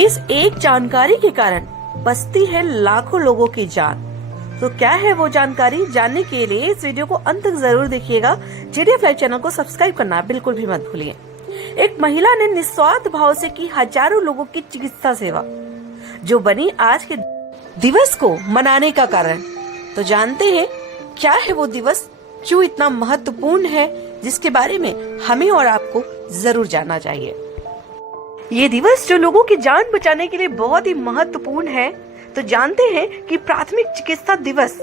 इस एक जानकारी के कारण बचती है लाखों लोगों की जान। तो क्या है वो जानकारी, जानने के लिए इस वीडियो को अंत तक जरूर देखिएगा। JDF लाइव चैनल को सब्सक्राइब करना बिल्कुल भी मत भूलिए। एक महिला ने निस्वार्थ भाव से की हजारों लोगों की चिकित्सा सेवा, जो बनी आज के दिवस को मनाने का कारण। तो जानते हैं क्या है वो दिवस, क्यों इतना महत्वपूर्ण है, जिसके बारे में हमें और आपको जरूर जानना चाहिए। ये दिवस जो लोगों की जान बचाने के लिए बहुत ही महत्वपूर्ण है। तो जानते हैं कि प्राथमिक चिकित्सा दिवस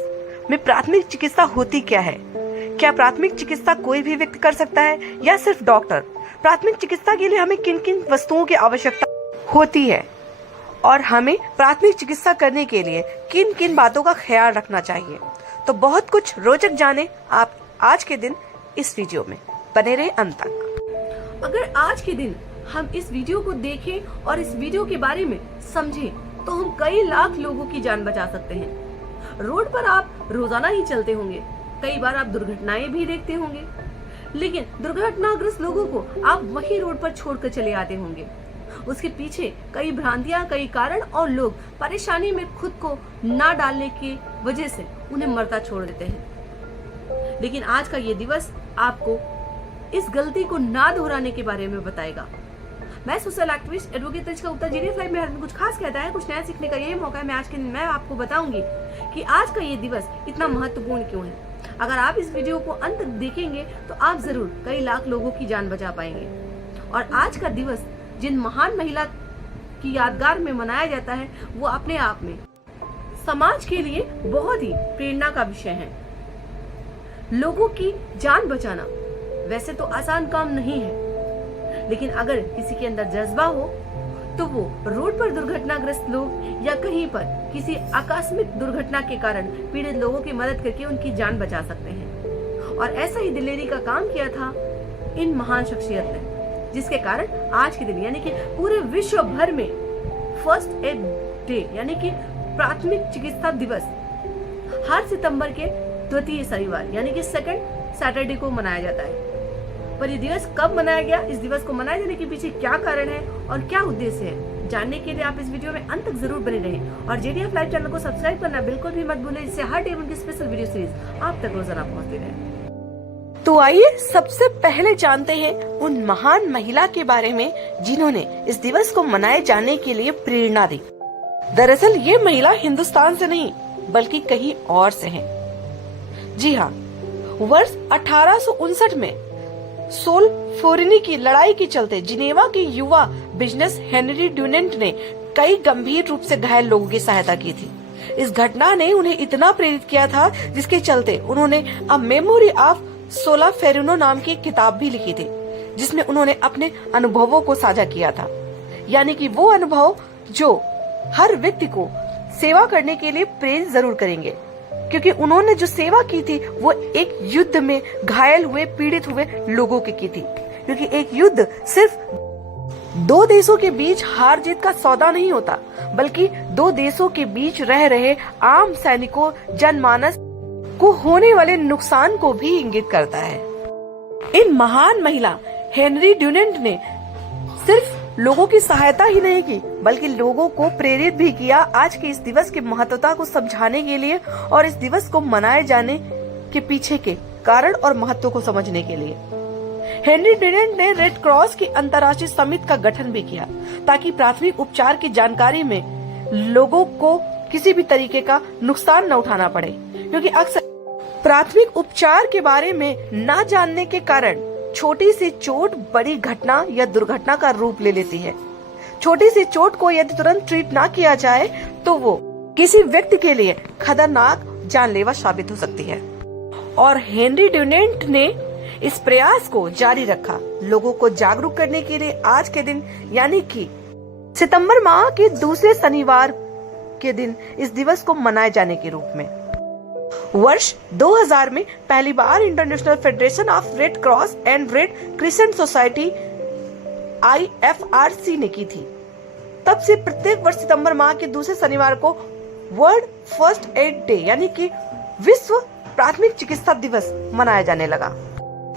में प्राथमिक चिकित्सा होती क्या है। क्या प्राथमिक चिकित्सा कोई भी व्यक्ति कर सकता है या सिर्फ डॉक्टर? प्राथमिक चिकित्सा के लिए हमें किन किन वस्तुओं की आवश्यकता होती है और हमें प्राथमिक चिकित्सा करने के लिए किन किन बातों का ख्याल रखना चाहिए। तो बहुत कुछ रोचक जाने आप आज के दिन इस वीडियो में, बने रहे अंत तक। अगर आज के दिन हम इस वीडियो को देखें और इस वीडियो के बारे में समझें तो हम कई लाख लोगों की जान बचा सकते हैं। रोड पर आप रोजाना ही चलते होंगे, कई बार आप दुर्घटनाएं भी देखते होंगे, लेकिन दुर्घटनाग्रस्त लोगों को आप वही रोड पर छोड़कर चले आते होंगे। उसके पीछे कई भ्रांतियां, कई कारण और लोग परेशानी में खुद को ना डालने की वजह से उन्हें मरता छोड़ देते हैं। लेकिन आज का ये दिवस आपको इस गलती को ना दोहराने के बारे में बताएगा। मैं social activist advocate Tanishka Gupta, JDF live में हर दिन कुछ खास कहता है, कुछ नया सीखने का यही मौका है। मैं आज के दिन मैं आपको बताऊंगी कि आज का ये दिवस इतना महत्वपूर्ण क्यों है। अगर आप इस वीडियो को अंत तक देखेंगे तो आप जरूर कई लाख लोगों की जान बचा पाएंगे। और आज का दिवस जिन महान महिला की यादगार में मनाया जाता है, वो अपने आप में समाज के लिए बहुत ही प्रेरणा का विषय है। लोगों की जान बचाना वैसे तो आसान काम नहीं है, लेकिन अगर किसी के अंदर जज्बा हो तो वो रोड पर दुर्घटनाग्रस्त लोग या कहीं पर किसी आकस्मिक दुर्घटना के कारण पीड़ित लोगों की मदद करके उनकी जान बचा सकते हैं। और ऐसा ही दिलेरी का काम किया था इन महान शख्सियत ने, जिसके कारण आज के दिन यानी कि पूरे विश्व भर में फर्स्ट एड डे यानी कि प्राथमिक चिकित्सा दिवस हर सितंबर के द्वितीय शनिवार यानी कि सेकंड सैटरडे को मनाया जाता है। पर ये दिवस कब मनाया गया, इस दिवस को मनाए जाने के पीछे क्या कारण है और क्या उद्देश्य है, जानने के लिए आप इस वीडियो में अंत तक जरूर बने रहें। और JDF लाइव चैनल को सब्सक्राइब करना बिल्कुल भी मत भूलें, जिससे हर डे उनकी स्पेशल वीडियो सीरीज आप तक रोजाना पहुंचती रहे। तो आइए सबसे पहले जानते हैं उन महान महिला के बारे में जिन्होंने इस दिवस को मनाए जाने के लिए प्रेरणा दी। दरअसल ये महिला हिंदुस्तान से नहीं बल्कि कहीं और से है। जी हाँ, वर्ष 1859 में सोल फोरिनी की लड़ाई के चलते जिनेवा के युवा बिजनेस हेनरी ड्यूनेंट ने कई गंभीर रूप से घायल लोगों की सहायता की थी। इस घटना ने उन्हें इतना प्रेरित किया था, जिसके चलते उन्होंने अ मेमोरी ऑफ सोला फेरिनो नाम की किताब भी लिखी थी, जिसमें उन्होंने अपने अनुभवों को साझा किया था। यानी कि वो अनुभव जो हर व्यक्ति को सेवा करने के लिए प्रेरित जरूर करेंगे, क्योंकि उन्होंने जो सेवा की थी वो एक युद्ध में घायल हुए, पीड़ित हुए लोगों की थी। क्योंकि एक युद्ध सिर्फ दो देशों के बीच हार जीत का सौदा नहीं होता, बल्कि दो देशों के बीच रह रहे आम सैनिकों, जनमानस को होने वाले नुकसान को भी इंगित करता है। इन महान महिला हेनरी ड्यूनेंट ने सिर्फ लोगों की सहायता ही नहीं की, बल्कि लोगों को प्रेरित भी किया आज के इस दिवस की महत्वता को समझाने के लिए और इस दिवस को मनाए जाने के पीछे के कारण और महत्व को समझने के लिए। हेनरी ड्यूनेंट ने रेड क्रॉस की अंतर्राष्ट्रीय समिति का गठन भी किया, ताकि प्राथमिक उपचार की जानकारी में लोगों को किसी भी तरीके का नुकसान न उठाना पड़े, क्योंकि अक्सर प्राथमिक उपचार के बारे में न जानने के कारण छोटी सी चोट बड़ी घटना या दुर्घटना का रूप ले लेती है। छोटी सी चोट को यदि तुरंत ट्रीट ना किया जाए तो वो किसी व्यक्ति के लिए खतरनाक, जानलेवा साबित हो सकती है। और हेनरी ड्यूनेंट ने इस प्रयास को जारी रखा, लोगों को जागरूक करने के लिए आज के दिन यानी कि सितंबर माह के दूसरे शनिवार के दिन इस दिवस को मनाए जाने के रूप में। वर्ष 2000 में पहली बार International Federation of Red Cross and Red Crescent Society IFRC ने की थी। तब से प्रत्येक वर्ष सितंबर माह के दूसरे शनिवार को वर्ल्ड फर्स्ट एड डे यानी कि विश्व प्राथमिक चिकित्सा दिवस मनाया जाने लगा।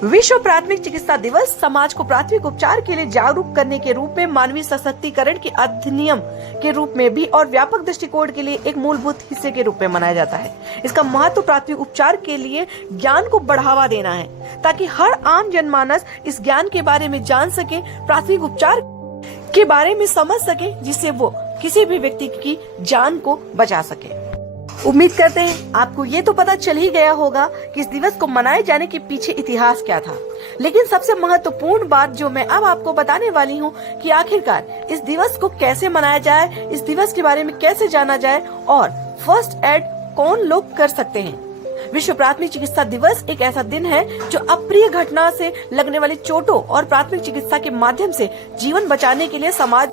विश्व प्राथमिक चिकित्सा दिवस समाज को प्राथमिक उपचार के लिए जागरूक करने के रूप में मानवीय सशक्तिकरण के अधिनियम के रूप में भी और व्यापक दृष्टिकोण के लिए एक मूलभूत हिस्से के रूप में मनाया जाता है। इसका महत्व प्राथमिक उपचार के लिए ज्ञान को बढ़ावा देना है ताकि हर आम जनमानस इस ज्ञान के बारे में जान सके, प्राथमिक उपचार के बारे में समझ सके, जिससे वो किसी भी व्यक्ति की जान को बचा सके। उम्मीद करते हैं आपको ये तो पता चल ही गया होगा कि इस दिवस को मनाए जाने के पीछे इतिहास क्या था, लेकिन सबसे महत्वपूर्ण बात जो मैं अब आपको बताने वाली हूँ कि आखिरकार इस दिवस को कैसे मनाया जाए, इस दिवस के बारे में कैसे जाना जाए और फर्स्ट एड कौन लोग कर सकते हैं। विश्व प्राथमिक चिकित्सा दिवस एक ऐसा दिन है जो अप्रिय घटना से लगने वाली चोटों और प्राथमिक चिकित्सा के माध्यम से जीवन बचाने के लिए समाज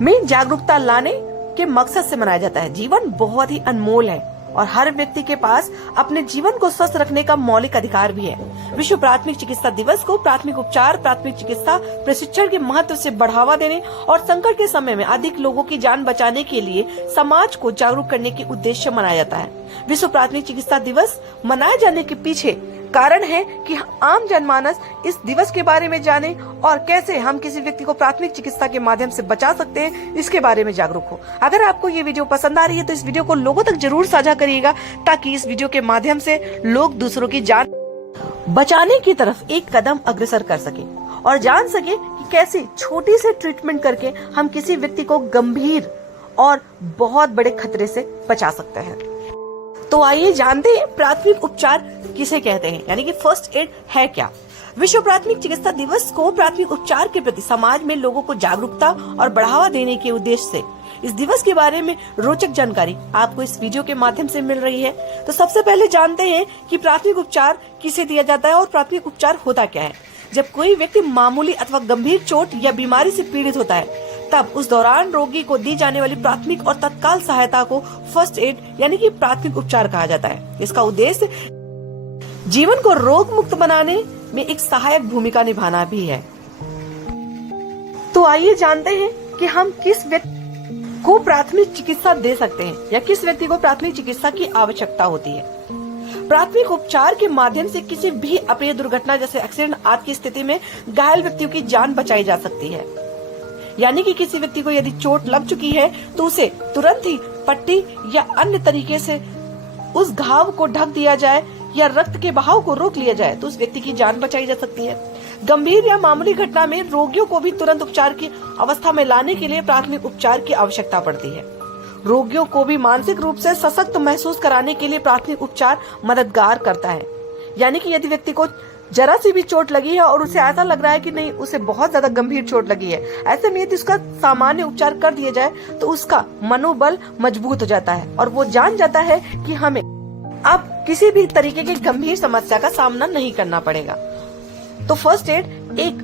में जागरूकता लाने के मकसद से मनाया जाता है। जीवन बहुत ही अनमोल है और हर व्यक्ति के पास अपने जीवन को स्वस्थ रखने का मौलिक अधिकार भी है। विश्व प्राथमिक चिकित्सा दिवस को प्राथमिक उपचार, प्राथमिक चिकित्सा प्रशिक्षण के महत्व से बढ़ावा देने और संकट के समय में अधिक लोगों की जान बचाने के लिए समाज को जागरूक करने के उद्देश्य मनाया जाता है। विश्व प्राथमिक चिकित्सा दिवस मनाए जाने के पीछे कारण है कि आम जनमानस इस दिवस के बारे में जाने और कैसे हम किसी व्यक्ति को प्राथमिक चिकित्सा के माध्यम से बचा सकते हैं, इसके बारे में जागरूक हो। अगर आपको ये वीडियो पसंद आ रही है तो इस वीडियो को लोगों तक जरूर साझा करिएगा ताकि इस वीडियो के माध्यम से लोग दूसरों की जान बचाने की तरफ एक कदम अग्रसर कर सके और जान सके कि कैसे छोटी से ट्रीटमेंट करके हम किसी व्यक्ति को गंभीर और बहुत बड़े खतरे से बचा सकते हैं। तो आइए जानते हैं प्राथमिक उपचार किसे कहते हैं, यानी कि फर्स्ट एड है क्या। विश्व प्राथमिक चिकित्सा दिवस को प्राथमिक उपचार के प्रति समाज में लोगों को जागरूकता और बढ़ावा देने के उद्देश्य से इस दिवस के बारे में रोचक जानकारी आपको इस वीडियो के माध्यम से मिल रही है। तो सबसे पहले जानते हैं कि प्राथमिक उपचार किसे दिया जाता है और प्राथमिक उपचार होता क्या है। जब कोई व्यक्ति मामूली अथवा गंभीर चोट या बीमारी से पीड़ित होता है तब उस दौरान रोगी को दी जाने वाली प्राथमिक और तत्काल सहायता को फर्स्ट एड यानी कि प्राथमिक उपचार कहा जाता है। इसका उद्देश्य जीवन को रोग मुक्त बनाने में एक सहायक भूमिका निभाना भी है। तो आइए जानते हैं कि हम किस व्यक्ति को प्राथमिक चिकित्सा दे सकते हैं या किस व्यक्ति को प्राथमिक चिकित्सा की आवश्यकता होती है। प्राथमिक उपचार के माध्यम से किसी भी अप्रिय दुर्घटना जैसे एक्सीडेंट आदि की स्थिति में घायल व्यक्तियों की जान बचाई जा सकती है। यानी कि किसी व्यक्ति को यदि चोट लग चुकी है तो उसे तुरंत ही पट्टी या अन्य तरीके से उस घाव को ढक दिया जाए या रक्त के बहाव को रोक लिया जाए तो उस व्यक्ति की जान बचाई जा सकती है। गंभीर या मामूली घटना में रोगियों को भी तुरंत उपचार की अवस्था में लाने के लिए प्राथमिक उपचार की आवश्यकता पड़ती है। रोगियों को भी मानसिक रूप से सशक्त महसूस कराने के लिए प्राथमिक उपचार मददगार करता है। यानी कि यदि व्यक्ति को जरा सी भी चोट लगी है और उसे ऐसा लग रहा है कि नहीं उसे बहुत ज्यादा गंभीर चोट लगी है, ऐसे में यदि उसका सामान्य उपचार कर दिया जाए तो उसका मनोबल मजबूत हो जाता है और वो जान जाता है कि हमें अब किसी भी तरीके की गंभीर समस्या का सामना नहीं करना पड़ेगा। तो फर्स्ट एड एक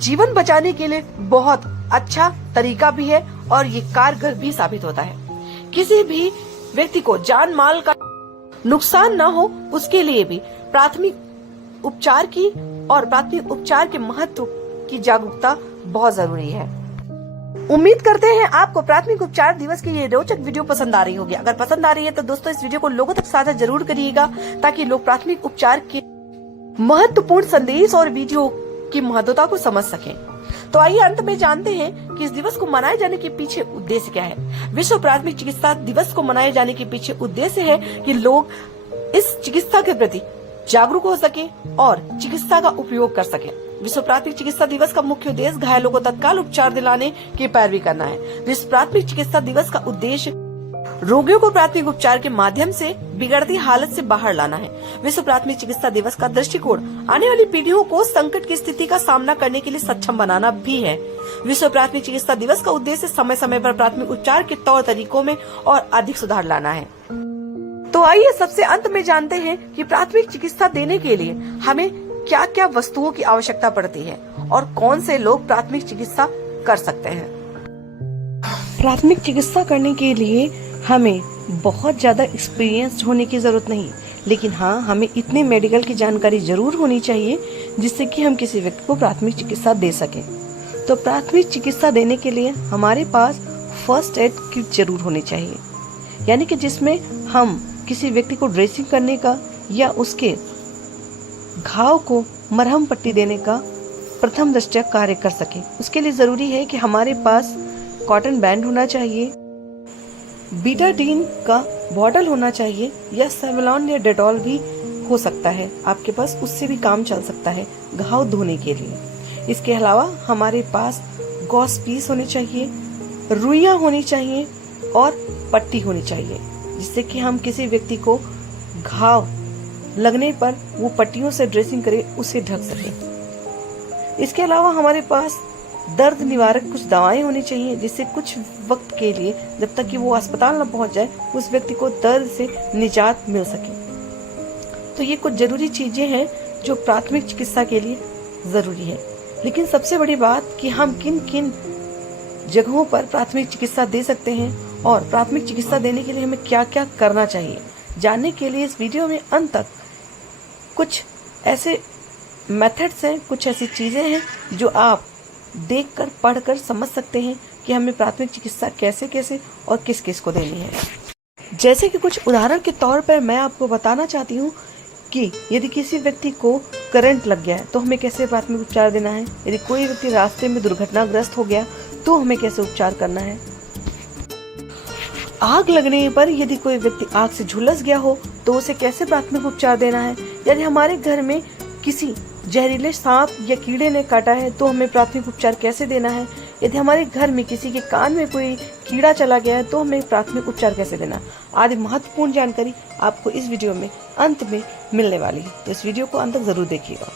जीवन बचाने के लिए बहुत अच्छा तरीका भी है और ये कारगर भी साबित होता है। किसी भी व्यक्ति को जान माल का नुकसान न हो उसके लिए भी प्राथमिक उपचार की और प्राथमिक उपचार के महत्व की जागरूकता बहुत जरूरी है। उम्मीद करते हैं आपको प्राथमिक उपचार दिवस की ये रोचक वीडियो पसंद आ रही होगी। अगर पसंद आ रही है तो दोस्तों इस वीडियो को लोगों तक साझा जरूर करिएगा ताकि लोग प्राथमिक उपचार के महत्वपूर्ण संदेश और वीडियो की महत्वता को समझ सकें। तो आइए अंत में जानते हैं कि इस दिवस को मनाए जाने के पीछे उद्देश्य क्या है। विश्व प्राथमिक चिकित्सा दिवस को मनाए जाने के पीछे उद्देश्य है कि लोग इस चिकित्सा के प्रति जागरूक हो सके और चिकित्सा का उपयोग कर सके। विश्व प्राथमिक चिकित्सा दिवस का मुख्य उद्देश्य घायलों को तत्काल उपचार दिलाने की पैरवी करना है। विश्व प्राथमिक चिकित्सा दिवस का उद्देश्य रोगियों को प्राथमिक उपचार के माध्यम से बिगड़ती हालत से बाहर लाना है। विश्व प्राथमिक चिकित्सा दिवस का दृष्टिकोण आने वाली पीढ़ियों को संकट की स्थिति का सामना करने के लिए सक्षम बनाना भी है। विश्व प्राथमिक चिकित्सा दिवस का उद्देश्य समय समय पर प्राथमिक उपचार के तौर तरीकों में और अधिक सुधार लाना है। तो आइए सबसे अंत में जानते हैं कि प्राथमिक चिकित्सा देने के लिए हमें क्या क्या वस्तुओं की आवश्यकता पड़ती है और कौन से लोग प्राथमिक चिकित्सा कर सकते हैं। प्राथमिक चिकित्सा करने के लिए हमें बहुत ज्यादा एक्सपीरियंस होने की जरूरत नहीं, लेकिन हाँ हमें इतने मेडिकल की जानकारी जरूर होनी चाहिए जिससे कि हम किसी व्यक्ति को प्राथमिक चिकित्सा दे सकें। तो प्राथमिक चिकित्सा देने के लिए हमारे पास फर्स्ट एड किट जरूर होनी चाहिए, यानी कि जिसमें हम किसी व्यक्ति को ड्रेसिंग करने का या उसके घाव को मरहम पट्टी देने का प्रथम दृष्टया कार्य कर सके। उसके लिए ज़रूरी है कि हमारे पास कॉटन बैंड होना चाहिए, बीटाडीन का बॉटल होना चाहिए, या सेवलॉन या डेटॉल भी हो सकता है आपके पास, उससे भी काम चल सकता है घाव धोने के लिए। इसके अलावा हमारे पास गॉस पीस होने चाहिए, रुइयां होनी चाहिए और पट्टी होनी चाहिए, जिससे कि हम किसी व्यक्ति को घाव लगने पर वो पट्टियों से ड्रेसिंग करे, उसे ढक सके। इसके अलावा हमारे पास दर्द निवारक कुछ दवाएं होनी चाहिए, जिससे कुछ वक्त के लिए, जब तक कि वो अस्पताल न पहुंच जाए, उस व्यक्ति को दर्द से निजात मिल सके। तो ये कुछ जरूरी चीजें हैं जो प्राथमिक चिकित्सा के लिए जरूरी है। लेकिन सबसे बड़ी बात कि हम किन किन जगहों पर प्राथमिक चिकित्सा दे सकते हैं और प्राथमिक चिकित्सा देने के लिए हमें क्या क्या करना चाहिए, जानने के लिए इस वीडियो में अंत तक कुछ ऐसे मेथड्स हैं, कुछ ऐसी चीजें हैं जो आप देखकर पढ़कर समझ सकते हैं कि हमें प्राथमिक चिकित्सा कैसे कैसे और किस किस को देनी है। जैसे कि कुछ उदाहरण के तौर पर मैं आपको बताना चाहती हूँ कि यदि किसी व्यक्ति को करंट लग गया है तो हमें कैसे प्राथमिक उपचार देना है, यदि कोई व्यक्ति रास्ते में दुर्घटनाग्रस्त हो गया तो हमें कैसे उपचार करना है, आग लगने पर यदि कोई व्यक्ति आग से झुलस गया हो तो उसे कैसे प्राथमिक उपचार देना है, यदि हमारे घर में किसी जहरीले सांप या कीड़े ने काटा है तो हमें प्राथमिक उपचार कैसे देना है, यदि हमारे घर में किसी के कान में कोई कीड़ा चला गया है तो हमें प्राथमिक उपचार कैसे देना, आदि महत्वपूर्ण जानकारी आपको इस वीडियो में अंत में मिलने वाली है। तो इस वीडियो को अंत तक जरूर देखिएगा।